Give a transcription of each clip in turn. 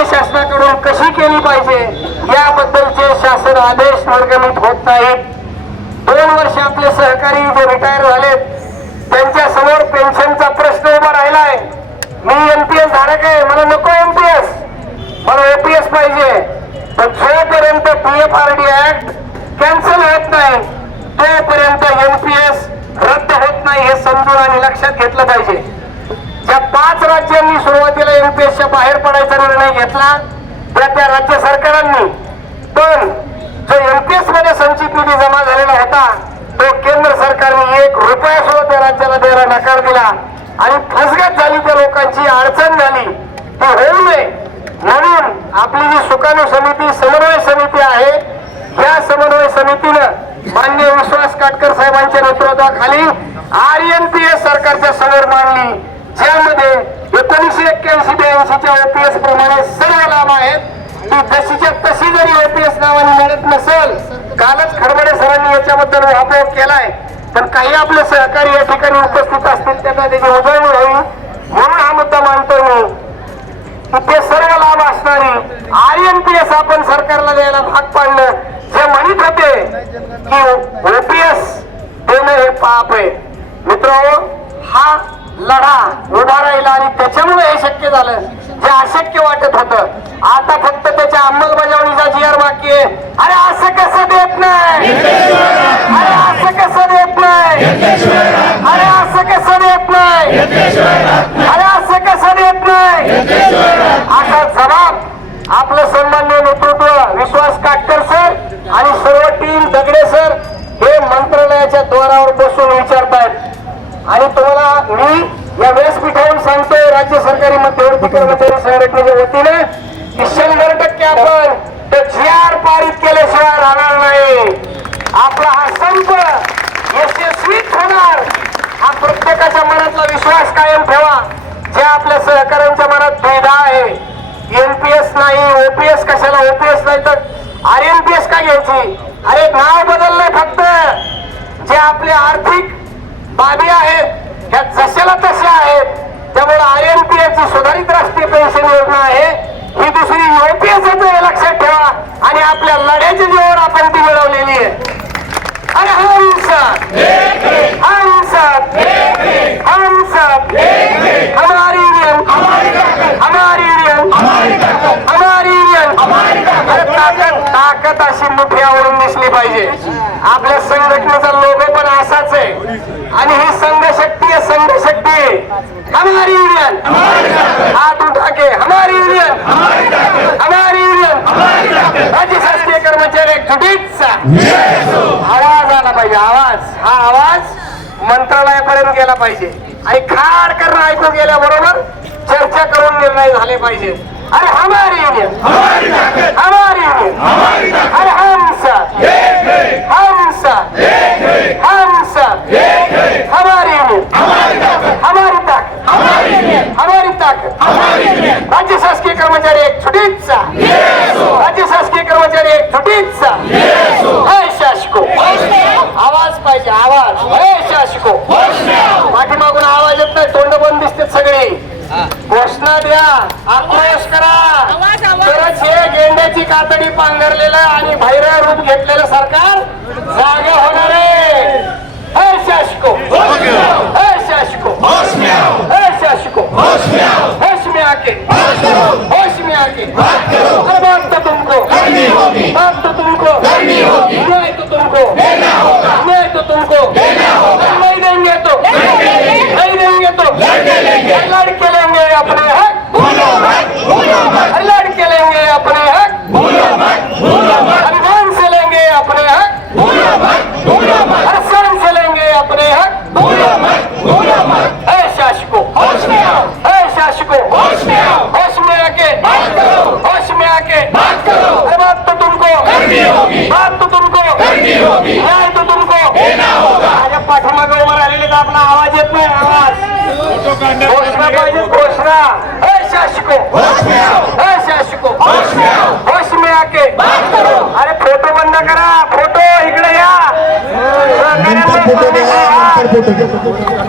राज्य शासनाकडून कशी केली पाहिजे याबद्दलचे शासन आदेश निर्गमित होत नाहीत. 2 वर्ष आपले सहकारी जे रिटायर झालेत त्यांच्या समोर पेन्शनचा प्रश्न उभा राहिलाय. मी एनपीएस धारक आहे, मला नको एनपीएस, मला ओपीएस पाहिजे. पण जोपर्यंत पीएफआरडी ऍक्ट कॅन्सल होत नाही तोपर्यंत एनपीएस रद्द होत नाही हे समजून आणि लक्षात घेतलं पाहिजे. ज्या 5 राज्यांनी सुरुवातीला एनपीएसच्या बाहेर पडायचा निर्णय घेतला त्या राज्य सरकारांनी, पण जो एनपीएस मध्ये संचित निधी जमा झालेला होता तो केंद्र सरकारने 1 रुपया सुद्धा त्या राज्याला द्यायला नकार दिला आणि फसगत झाली. त्या लोकांची अडचण झाली, ती होऊ नये म्हणून आपली जी सुकाणू समिती समन्वय समिती आहे या समन्वय समितीनं माननीय विश्वास काटकर साहेबांच्या नेतृत्वाखाली आरएनपीएस सरकारच्या समोर मांडली, ज्यामध्ये 1981-82च्या ओपीएस प्रमाणे सर्व लाभ आहेत. ती तशीच्या तशी जरी ओपीएस नावाने मिळत नसेल, कालच खडबडे सरांनी याच्याबद्दल उहापोह केलाय, पण काही आपले सहकारी या ठिकाणी उपस्थित असतील त्यांना त्याची उजळणी होईल म्हणून हा मुद्दा मांडतोय मी. ते सर्व लाभ असणारी आरएनपीएस आपण सरकारला द्यायला भाग पाडलं. जे म्हणत होते की ओपीएस देणं हे पाप आहे, मित्रांनो हा लढा उभा राहिला आणि त्याच्यामुळे हे शक्य झालं जे अशक्य वाटत होतं. आता फक्त त्याच्या अंमलबजावणीचा जीआर बाकी आहे. अरे असं कसं देत नाही, अरे असं कसं देत नाही, अरे असं कसं देत नाही, अरे असं कसं देत नाही, असा जबाब आपलं सन्माननीय नेतृत्व विश्वास काटकर सर आणि सर्व टीम दगडे सर हे मंत्रालयाच्या द्वारावर बसून विचारतायत. आणि तुम्हाला मी या व्यासपीठावरून सांगतोय राज्य सरकारी मध्यवर्ती कर्मचारी संघटनेच्या वतीने की 100% आपण तो जीआर पारित केल्याशिवाय राहणार नाही. आपला हा संप यशस्वीच होणार हा प्रत्येकाच्या मनातला विश्वास कायम ठेवा. जे आपल्या सहकाऱ्यांच्या मनात द्विधा आहे, एनपीएस नाही ओपीएस कशाला, ओपीएस नाही तर आरएनपीएस का घ्यायची, अरे नाव बदललंय फक्त. जे आपले आर्थिक बाबी आहेत ह्या जशाला तशा आहेत, त्यामुळे आरएनपीएस ची सुधारित राष्ट्रीय पेन्शन योजना आहे, ही दुसरी ओपीएस हे लक्षात ठेवा. आणि आपल्या लढ्याच्या जीवावर आपण ती मिळवलेली आहे. अरे हम सब हम सब हम सब हमारी यूनियन हमारी यूनियन हमारी यूनियन. अरे ताकद अशी मुठी आवरून दिसली पाहिजे. आपल्या संघटनेचा लोगो पण असाच आहे आणि ही संघशक्ती आहे, संघशक्ती आहे. हमारी यूनियन हाथ उठा के हमारी यूनियन हमारी यूनियन. राज्य शासकीय कर्मचारी एकजुटीचा आवाज आला पाहिजे. हा आवाज मंत्रालयापर्यंत गेला पाहिजे आणि खाड करणं ऐकून गेल्याबरोबर चर्चा करून निर्णय झाले पाहिजे. अरे हमारी यूनियन हमारी यूनियन, अरे हम सब हम सब हम सब हमारी यूनियन हमारी ताकद हमारी ताकद. राज्य शासकीय कर्मचारी एकजुटीचा, राज्य शासकीय कर्मचारी एकजुटीचा. हे शासको आवाज पाहिजे, आवाज. हे शासको पाठीमागून आवाज येत नाही, तोंड बंद दिसते सगळे. घोषणा द्या, आक्रोश करा, तरच हे गेंड्याची कातडी पांघरलेलं आणि भैरव रूप घेतलेलं सरकार जागे होणार आहे. हे शासको हे शासको हे शासको होश में आके होश में आके. अरे बात तो तुमको बात तो तुमको न्याय तो तुमको न्याय तो तुमको नहीं देंगे तो नहीं देंगे तो लड़के लेंगे अपने हक, लड़के लेंगे अपने हक, अभिमान से लेंगे अपने हक, हर्षण से लेंगे अपने हक. है शासको है शासको होश में आके होश में आके. अरे बात तो तुमको बात तो तुमको न्याय तो तुमको. माझ्या पाठीमागे उभं राहिलेले तर आपला आवाज येत नाही. आवाज घोषणा पाहिजे, घोषणा. हे शासको हे शासको होश में आके. अरे फोटो बंद करा, फोटो इकडे या.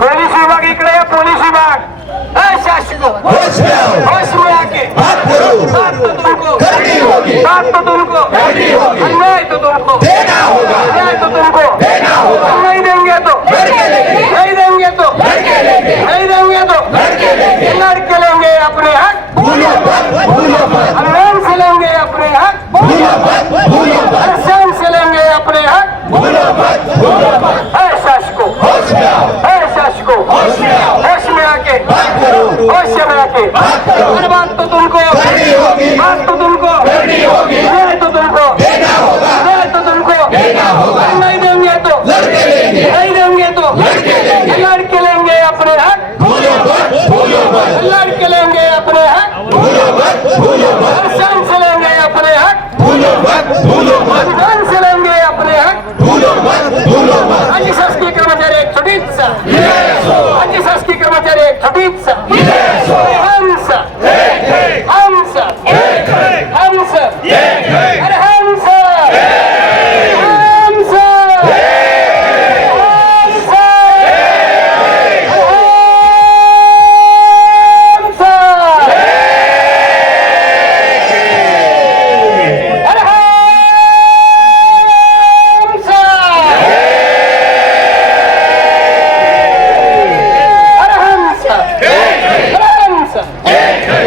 पोलीस विभाग इकडे या, पोलीस विभाग. हे शासको होश में आके बात तो तुमको करनी होगी, बात तो तुमको करनी होगी, अन्याय तो तुमको देना होगा, अन्याय तो तुमको देना होगा, नहीं देंगे तो लड़के लेंगे, नहीं देंगे तो लड़के लेंगे, नहीं देंगे तो लड़के लेंगे, लड़के लेंगे अपने हक भूलो मत, भूलो मत, आराम से लेंगे अपने हक भूलो मत, भूलो मत, आराम से लेंगे अपने हक भूलो मत, भूलो मत, है शासको होश में आओ, है शासको होश में आओ, होश में आके बात करो, होश में आके बात करो, हर बात तो तुमको करनी होगी, बात तो तुमको करनी होगी, न्याय तो तुमको देना होगा, न्याय तो तुमको देना होगा, नहीं देंगे तो लड़के लेंगे, नहीं देंगे तो लड़के लेंगे, लड़के लेंगे अपने हक भूलो मत, भूलो मत, लड़के लेंगे अपने हक भूलो मत, भूलो मत, शान से लेंगे अपने हक भूलो मत, भूलो मत, शान से लेंगे अपने हक भूलो मत, भूलो मत, राज्य शासकीय कर्मचारी एक छोटीचा राज्य शासकीय कर्मचारी एक छोटीचा हंस हंस हंस अरे हंस हंस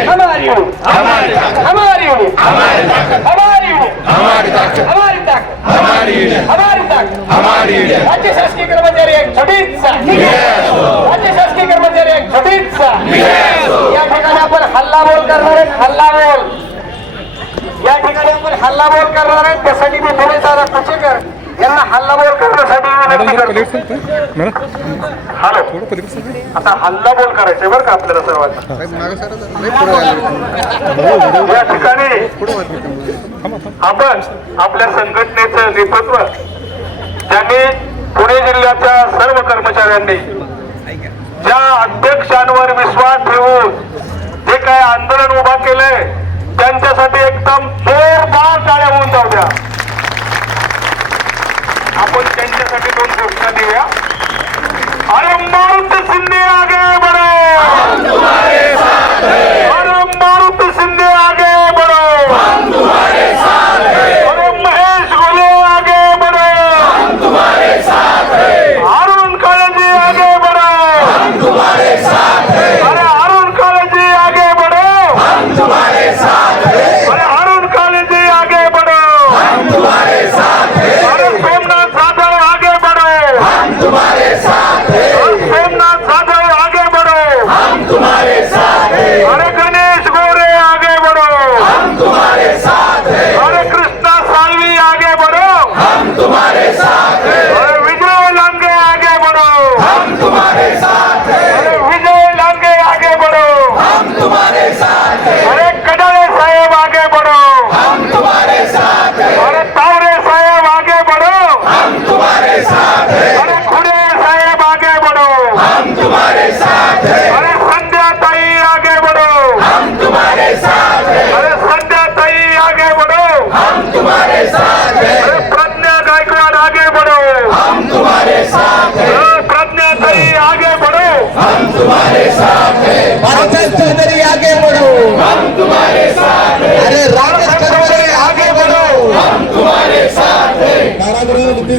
हमारी यूनिट हमारी ताकत हमारी राज्य शासकीय कर्मचारी एक छोटीचा राज्य शासकीय कर्मचारी एक छोटीचा या ठिकाणी आपण हल्लाबोल करणार आहेत हल्लाबोल या ठिकाणी आपण हल्लाबोल करणार आहेत त्यासाठी मी दिनेश दादा कुचेकर यांना हल्लाबोल करण्यासाठी विनंती करतो हॅलो आता हल्लाबोल करायचे बरं का आपल्याला सर्वांना या ठिकाणी आपण आपल्या संघटनेचं नेतृत्व त्यांनी पुणे जिल्ह्याच्या सर्व कर्मचाऱ्यांनी ज्या अध्यक्षांवर विश्वास ठेवून जे काय आंदोलन उभा केलंय त्यांच्यासाठी एकदम जोरदार टाळ्या होऊन जाऊ द्या. आपण त्यांच्यासाठी दोन घोषणा देऊया. अरे मारुती शिंदे आगे बढ़ो, हम तुम्हारे साथ हैं. अरे मारुती शिंदे आगे बढ़ो, हम तुम्हारे साथ हैं. अरे महेश गोले आगे बढ़ो, हम तुम्हारे साथ हैं. अरुण काळजी आगे बढ़ो, हम तुम्हारे साथ हैं. अरे अरुण काळजी आगे बढ़ो, हम तुम्हारे साथ हैं. अरे अरुण काळजी आगे बढ़ो, हम तुम्हारे साथ हैं. अरे सोमनाथ जाधव आगे बढ़ो, हम तुम्हारे साथ हैं. सोमनाथ जाधव आगे बढ़ो, हम तुम्हारे साथ हैं. अरे गणेश गोरे आगे बढ़ो, हम तुम्हारे साथ हैं. अरे कृष्णा सालवी आगे बढ़ो, हम तुम्हारे साथ हैं. अरे विजय लांगे आगे बढ़ो, हम तुम्हारे साथ हैं. अरे विजय लांगे आगे बढ़ो, हम तुम्हारे साथ हैं. अरे कडाले साहेब आगे बढ़ो, हम तुम्हारे साथ हैं. अरे तावरे साहेब आगे बढ़ो, हम तुम्हारे साथ हैं. अरे खुड़े साहेब आगे बढ़ो, हम तुम्हारे साथ हैं. अरे संध्या ताई आगे बढ़ो, हम तुम्हारे साथ हैं. अरे संध्या ताई आगे बढ़ो, हम तुम्हारे साथ हैं. अरे प्रज्ञा गायकवाड़ आगे बढ़ो, हम तुम्हारे साथ हैं. प्रज्ञा ताई आगे बढ़ो, हम तुम्हारे साथ हैं. भारत चौधरी आगे बढ़ो, हम तुम्हारे साथ हैं. अरे राकेश करवरे आगे बढ़ो, हम तुम्हारे साथ हैं.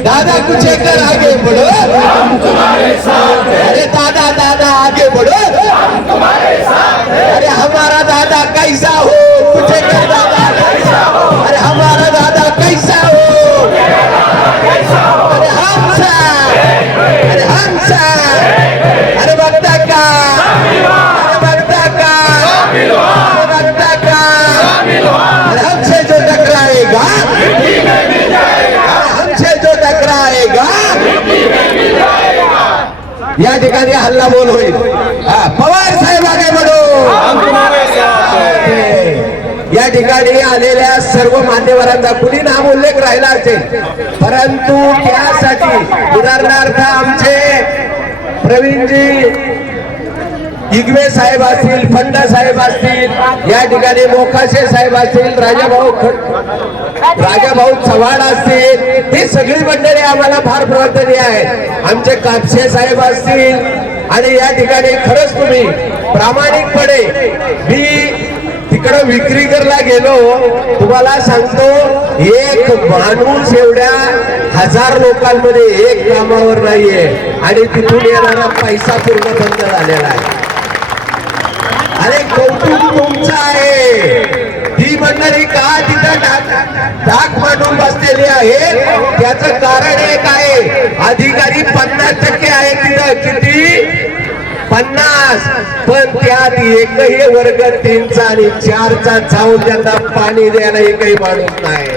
दादा कुचेकर आगे बढ़ो, हम तुम्हारे साथ हैं. अरे दादा दादा आगे बढ़ो, हम तुम्हारे साथ हैं. अरे हमारा दादा कैसा हो, कुचेकर दादा कैसा हो, अरे हमारा दादा कैसा हो, अरे हमसा, अरे हमसा, अरे बगदा का, अरे बगदा का, अरे बगदा का, अरे हमसे जो टकराएगा, अरे हमसे जो टकराएगा, या ठिकाणी हल्ला बोल होईल. पवार साहेब आगे बढ़ो, या ठिकाणी आलेल्या सर्व मान्यवरांचा कुणी नाम उल्लेख राहिला असेल, परंतु त्यासाठी उदाहरणार्थ आमचे प्रवीणजी इगवे साहेब असतील, फंडा साहेब असतील, या ठिकाणी मोकाशे साहेब असतील, राजाभाऊ चव्हाण असतील, ही सगळी मंडळी आम्हाला फार प्रवर्तनीय आहेत. आमचे कापसे साहेब असतील आणि या ठिकाणी खरंच तुम्ही प्रामाणिकपणे मी तिकडं विक्री करायला गेलो, तुम्हाला सांगतो एक माणूस एवढ्या 1000 लोकांमध्ये एक कामावर नाहीये आणि तिथून येणारा पैसा पूर्ण बंद झालेला आहे. अरे कौतुक तुमचं आहे. ही मंडळी का तिथं डाक मांडून बसलेली आहे, त्याचं कारण एक आहे, अधिकारी 50% आहे तिथं. किती? 50. पण त्यात एकही वर्ग 3चा आणि 4चा जाऊन त्यांना पाणी द्यायला एकही माणूस नाही.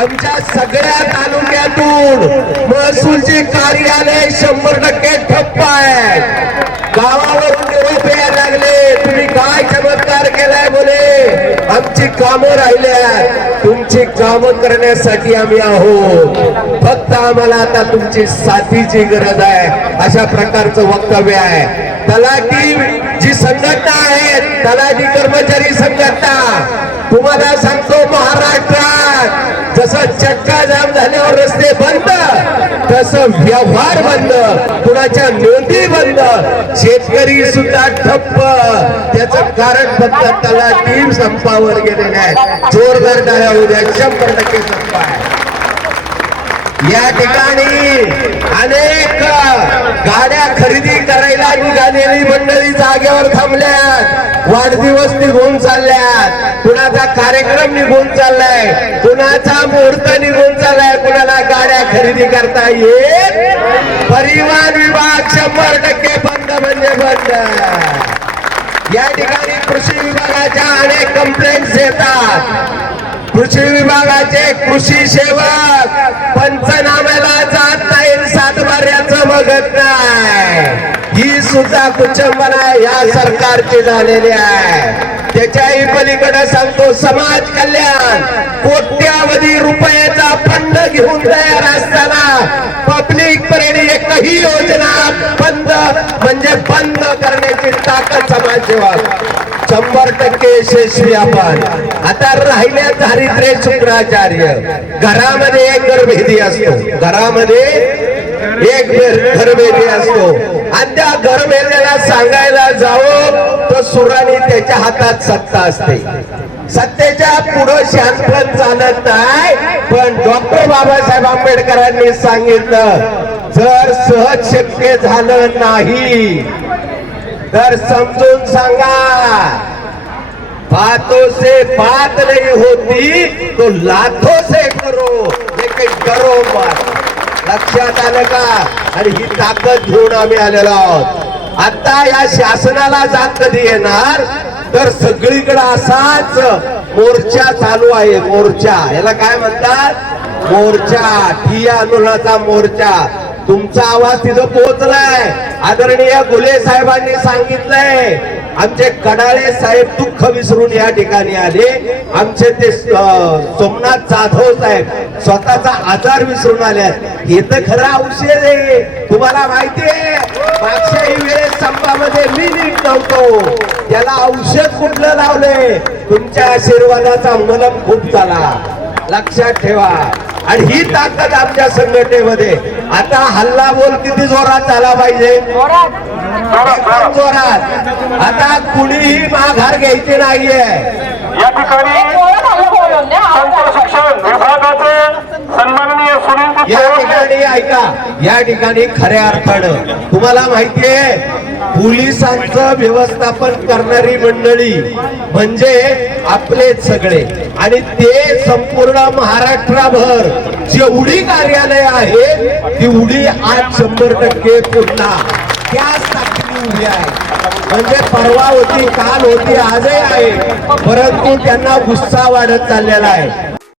आमच्या सगळ्या तालुक्यातून महसूलचे कार्यालय 100% ठप्प आहे. गावावरून निरोप यायला लागले, तुम्ही काय चमत्कार केलाय बोले, आमची कामं राहिल्या. तुमची कामं करण्यासाठी आम्ही आहोत, फक्त आम्हाला आता तुमची साथीची गरज आहे, अशा प्रकारचं वक्तव्य आहे. तलाठी जी संघटना आहे, तलाठी कर्मचारी संघटना, तुम्हाला सांगतो महाराष्ट्रात जसं चक्का जाम झाल्यावर रस्ते बंद, तसं व्यवहार बंद, कुणाच्या नोंदी बंद, शेतकरी सुद्धा ठप्प. त्याचं कारण फक्त तलाठी संपावर गेलेले आहेत. जोरदार टाळ्या उद्या 100% संप आहे. या ठिकाणी अनेक गाड्या खरेदी करायला निघालेली मंडळी जागेवर थांबल्यात, वाढदिवस निघून चालल्यात, कुणाचा कार्यक्रम निघून चाललाय, कुणाचा मुहूर्त निघून चाललाय, कुणाला गाड्या खरेदी करता येत. परिवहन विभाग 100% बंद म्हणजे बंद. या ठिकाणी कृषी विभागाच्या अनेक कंप्लेंट्स येतात. कृषी विभागाचे कृषी सेवक पंचनाम्याला जात नाही, सातबाऱ्याचं बघत नाही. ही सुद्धा कुचंबना या सरकारची झालेली आहे. त्याच्याही पलीकडे सांगतो, समाज कल्याण कोट्यावधी रुपयाचा फंड घेऊन तयार असताना पब्लिक पर्यंत एकही योजना बंद म्हणजे बंद करण्याची ताकद समाजसेवक 100% यशस्वी आपण. आता राहिल्या दारिद्र्य शुक्राचार्य, घरामध्ये एक घरभेदी असतो, घरामध्ये एक घरभेदी असतो आणि त्या घरभेद्याला सांगायला जावं तर सुराने त्याच्या हातात सत्ता असते. सत्तेच्या पुढं शांतपण चालत नाही. पण डॉक्टर बाबासाहेब आंबेडकरांनी सांगितलं, जर सहज शक्य झालं नाही तर समजून सांगा, बातों से बात नहीं होती तो लाथों से करो, लेकिन करो मत. लक्षात आलं का? आणि ही ताकद घेऊन आम्ही आलेलो आहोत. आता या शासनाला जात कधी येणार तर सगळीकडे असाच मोर्चा चालू आहे. मोर्चा, याला काय म्हणतात? मोर्चा. ठिय्या आंदोलनाचा मोर्चा. तुमचा आवाज तिथं पोहोचलाय. आदरणीय घुले साहेबांनी सांगितलंय, आमचे कडाळे साहेब दुःख विसरून या ठिकाणी आले. आमचे ते सोमनाथ जाधव साहेब स्वतःचा आजार विसरून आल्यात. हे तर खरं औषध आहे. तुम्हाला माहितीये, मागच्याही वेळेस संपामध्ये मी नीट नव्हतो, त्याला औषध कुठलं लावले? तुमच्या आशीर्वादाचा मलम खूप झाला. लक्षात ठेवा. आणि ही ताकद आमच्या संघटनेमध्ये. आता हल्ला बोल किती जोरात झाला पाहिजे, जोरात. आता कुणीही माघार घ्यायची नाहीये. या ठिकाणी शिक्षण विभागाचे सन्माननीय सुनील, या ठिकाणी ऐका, या ठिकाणी खऱ्या अर्थानं तुम्हाला माहितीये, पोलिसांचं व्यवस्थापन करणारी मंडळी म्हणजे आपलेच सगळे. आणि ते संपूर्ण महाराष्ट्रभर जेवढी कार्यालय आहेत तेवढी आज 100% पुन्हा त्याच ताकदी उभी आहे. म्हणजे परवा होती, काल होती, आजही आहे, परंतु त्यांना गुस्सा वाढत चाललेला आहे.